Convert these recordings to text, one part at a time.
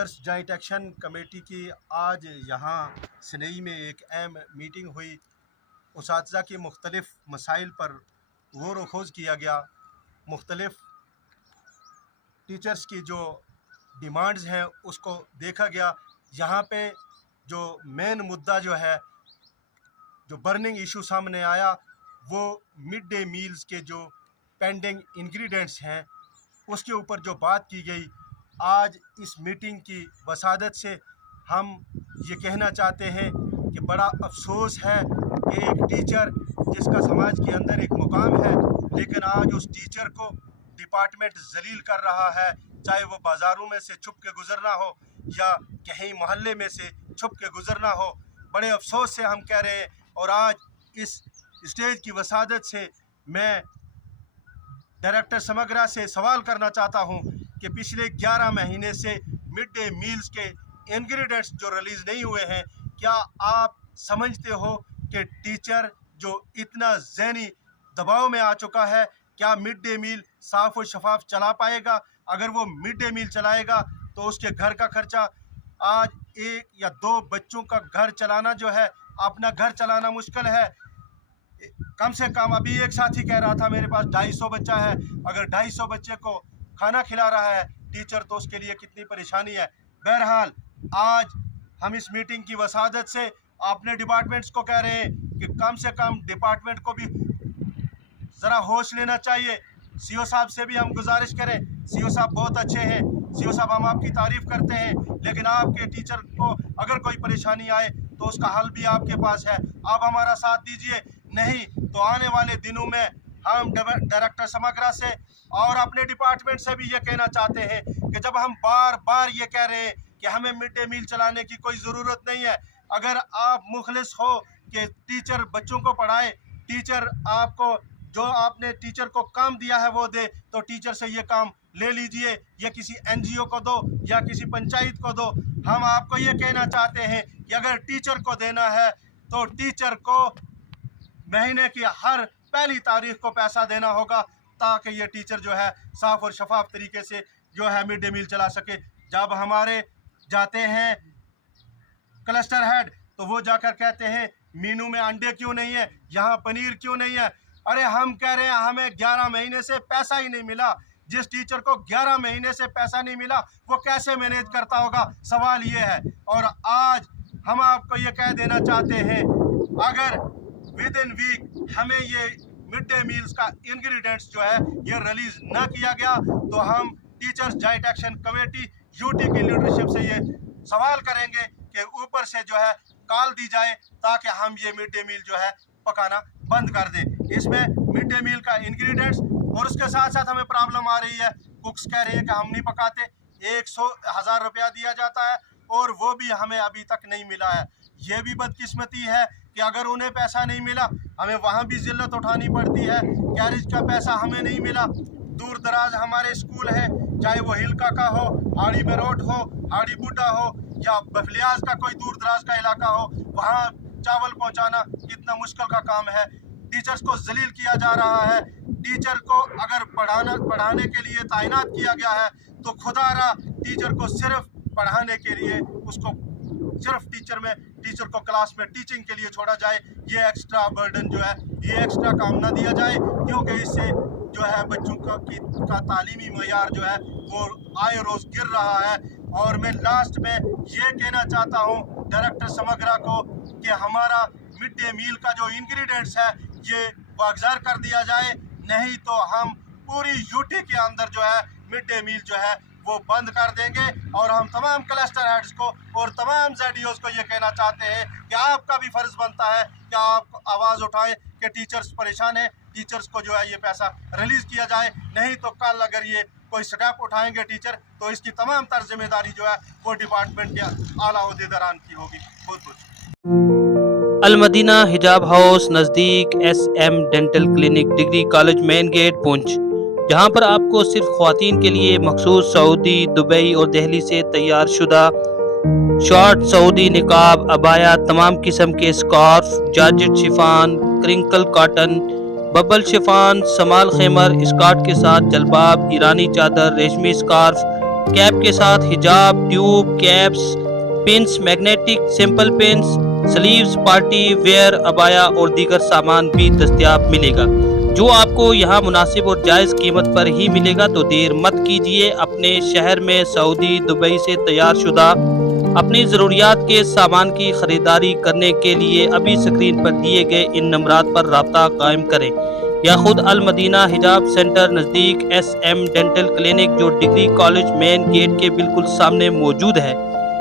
Teachers joint action committee की आज यहाँ सनई में एक अहम मीटिंग हुई। उसातिज़ा की मुख्तलिफ़ मसाइल पर गौर व खोज किया गया। मुख्तलिफ़ टीचर्स की जो डिमांड्स हैं उसको देखा गया। यहाँ पे जो मेन मुद्दा जो है, जो बर्निंग इशू सामने आया, वो मिड डे मील्स के जो पेंडिंग इंग्रेडिएंट्स हैं उसके ऊपर जो बात की गई। आज इस मीटिंग की वसादत से हम ये कहना चाहते हैं कि बड़ा अफसोस है कि एक टीचर जिसका समाज के अंदर एक मुकाम है, लेकिन आज उस टीचर को डिपार्टमेंट जलील कर रहा है, चाहे वो बाज़ारों में से छुप के गुजरना हो या कहीं मोहल्ले में से छुप के गुजरना हो। बड़े अफसोस से हम कह रहे हैं। और आज इस स्टेज की वसादत से मैं डायरेक्टर समग्रा से सवाल करना चाहता हूं कि पिछले 11 महीने से मिड डे मील्स के इंग्रेडिएंट्स जो रिलीज़ नहीं हुए हैं, क्या आप समझते हो कि टीचर जो इतना ज़हनी दबाव में आ चुका है, क्या मिड डे मील साफ़ और शफाफ चला पाएगा? अगर वो मिड डे मील चलाएगा तो उसके घर का खर्चा, आज 1 या 2 बच्चों का घर चलाना जो है, अपना घर चलाना मुश्किल है। कम से कम अभी एक साथी कह रहा था मेरे पास 250 बच्चा है। अगर 250 बच्चे को खाना खिला रहा है टीचर, तो उसके लिए कितनी परेशानी है। बहरहाल आज हम इस मीटिंग की वसादत से अपने डिपार्टमेंट्स को कह रहे हैं कि कम से कम डिपार्टमेंट को भी ज़रा होश लेना चाहिए। सीओ साहब से भी हम गुजारिश करें, सीओ साहब बहुत अच्छे हैं, सीओ साहब हम आपकी तारीफ़ करते हैं, लेकिन आपके टीचर को अगर कोई परेशानी आए तो उसका हल भी आपके पास है। आप हमारा साथ दीजिए, नहीं तो आने वाले दिनों में हम डायरेक्टर समग्रा से और अपने डिपार्टमेंट से भी ये कहना चाहते हैं कि जब हम बार बार ये कह रहे हैं कि हमें मिड डे मील चलाने की कोई ज़रूरत नहीं है, अगर आप मुखलिस हो कि टीचर बच्चों को पढ़ाए, टीचर आपको जो आपने टीचर को काम दिया है वो दे, तो टीचर से ये काम ले लीजिए, या किसी NGO को दो या किसी पंचायत को दो। हम आपको ये कहना चाहते हैं कि अगर टीचर को देना है तो टीचर को महीने की हर पहली तारीख को पैसा देना होगा, ताकि ये टीचर जो है साफ़ और शफाफ तरीके से जो है मिड डे मील चला सके। जब हमारे जाते हैं क्लस्टर हेड तो वो जाकर कहते हैं मीनू में अंडे क्यों नहीं है, यहाँ पनीर क्यों नहीं है। अरे हम कह रहे हैं हमें 11 महीने से पैसा ही नहीं मिला। जिस टीचर को 11 महीने से पैसा नहीं मिला वो कैसे मैनेज करता होगा, सवाल ये है। और आज हम आपको ये कह देना चाहते हैं, अगर विद इन वीक हमें ये मिड डे मील्स का इंग्रेडिएंट्स जो है ये रिलीज़ ना किया गया तो हम teachers joint action committee UT की लीडरशिप से ये सवाल करेंगे कि ऊपर से जो है कॉल दी जाए ताकि हम ये मिड डे मील जो है पकाना बंद कर दें। इसमें मिड डे मील का इंग्रेडिएंट्स और उसके साथ साथ हमें प्रॉब्लम आ रही है, कुक्स कह रहे हैं कि हम नहीं पकाते, 100,000 रुपया दिया जाता है और वो भी हमें अभी तक नहीं मिला है। ये भी बदकिस्मती है कि अगर उन्हें पैसा नहीं मिला हमें वहाँ भी जिल्लत उठानी पड़ती है। कैरेज का पैसा हमें नहीं मिला। दूर दराज हमारे स्कूल है, चाहे वो हिलका का हो, हाड़ी मेरोट हो, हाड़ी बुड्ढा हो या बफलियाज का कोई दूर दराज का इलाका हो, वहाँ चावल पहुँचाना कितना मुश्किल का काम है। टीचर्स को जलील किया जा रहा है। टीचर को अगर पढ़ाने के लिए तैनात किया गया है तो खुदारा टीचर को सिर्फ पढ़ाने के लिए उसको सिर्फ टीचर को क्लास में टीचिंग के लिए छोड़ा जाए। ये एक्स्ट्रा बर्डन जो है, ये एक्स्ट्रा काम ना दिया जाए, क्योंकि इससे जो है बच्चों का तालीमी मयार जो है वो आए रोज़ गिर रहा है। और मैं लास्ट में ये कहना चाहता हूँ डायरेक्टर समग्रा को कि हमारा मिड डे मील का जो इंग्रेडिएंट्स है ये वागजार कर दिया जाए, नहीं तो हम पूरी यूटी के अंदर जो है मिड डे मील जो है वो बंद कर देंगे। और हम तमाम क्लस्टर हेड्स को और तमाम ZDOs को ये कहना चाहते हैं कि आपका भी फ़र्ज़ बनता है कि आप आवाज़ उठाएं कि टीचर्स परेशान हैं, टीचर्स को जो है ये पैसा रिलीज़ किया जाए, नहीं तो कल अगर ये कोई स्टेप उठाएंगे टीचर तो इसकी तमाम तर जिम्मेदारी जो है वो डिपार्टमेंट के आला ओहदेदारान की होगी। बहुत बहुत अल मदीना हिजाब हाउस नज़दीक SM dental clinic, degree college, main gate, Poonch, जहां पर आपको सिर्फ ख्वातीन के लिए मखसूस सऊदी, दुबई और दिल्ली से तैयार शुदा शॉर्ट सऊदी निकाब, अबाया, तमाम किस्म के scarf, georgette Shifan, crinkle cotton, bubble Shifan, समाल खेमर, स्कार्ट के साथ जलबाब, ईरानी चादर, रेशमी स्कार्फ, कैप के साथ हिजाब, tube, caps, pins, magnetic simple pins, sleeves, party wear, abaya और दीगर सामान भी दस्तयाब मिलेगा, जो आपको यहाँ मुनासिब और जायज़ कीमत पर ही मिलेगा। तो देर मत कीजिए, अपने शहर में सऊदी दुबई से तैयार शुदा अपनी ज़रूरियात के सामान की ख़रीदारी करने के लिए अभी स्क्रीन पर दिए गए इन नंबरात पर रब्ता कायम करें या ख़ुद अल मदीना हिजाब सेंटर नज़दीक SM डेंटल क्लिनिक, जो डिग्री कॉलेज मेन गेट के बिल्कुल सामने मौजूद है,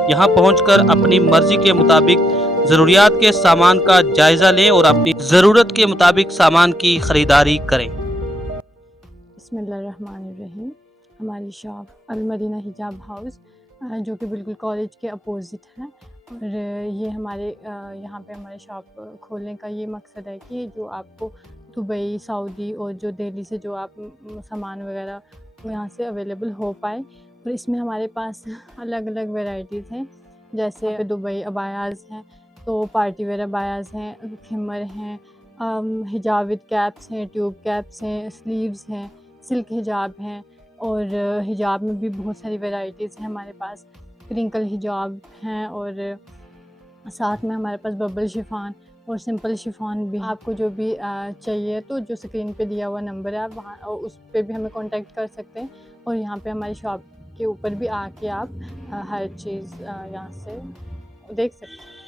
यहाँ पहुंचकर अपनी मर्ज़ी के मुताबिक ज़रूरियात के सामान का जायज़ा लें और अपनी ज़रूरत के मुताबिक सामान की ख़रीदारी करें। बिस्मिल्लाहिर्रहमानिर्रहीम। हमारी शॉप अल मदीना हिजाब हाउस जो कि बिल्कुल कॉलेज के अपोज़िट है, और ये हमारे यहाँ पे हमारे शॉप खोलने का ये मकसद है कि जो आपको दुबई, सऊदी और जो दिल्ली से जो आप सामान वगैरह वो यहाँ से अवेलेबल हो पाए। और इसमें हमारे पास अलग अलग वैरायटीज़ हैं, जैसे दुबई अबायाज़ हैं, तो पार्टी वेयर अबायाज़ हैं, खिमर हैं, हिजाब विद कैप्स हैं, ट्यूब कैप्स हैं, स्लीव्स हैं, सिल्क हिजाब हैं, और हिजाब में भी बहुत सारी वैरायटीज़ हैं हमारे पास। क्रिंकल हिजाब हैं, और साथ में हमारे पास बबल शिफॉन और सिंपल शिफॉन भी। आपको जो भी चाहिए तो जो स्क्रीन पे दिया हुआ नंबर है, आप वहाँ उस पे भी हमें कांटेक्ट कर सकते हैं, और यहाँ पे हमारी शॉप के ऊपर भी आके आप हर चीज़ यहाँ से देख सकते हैं।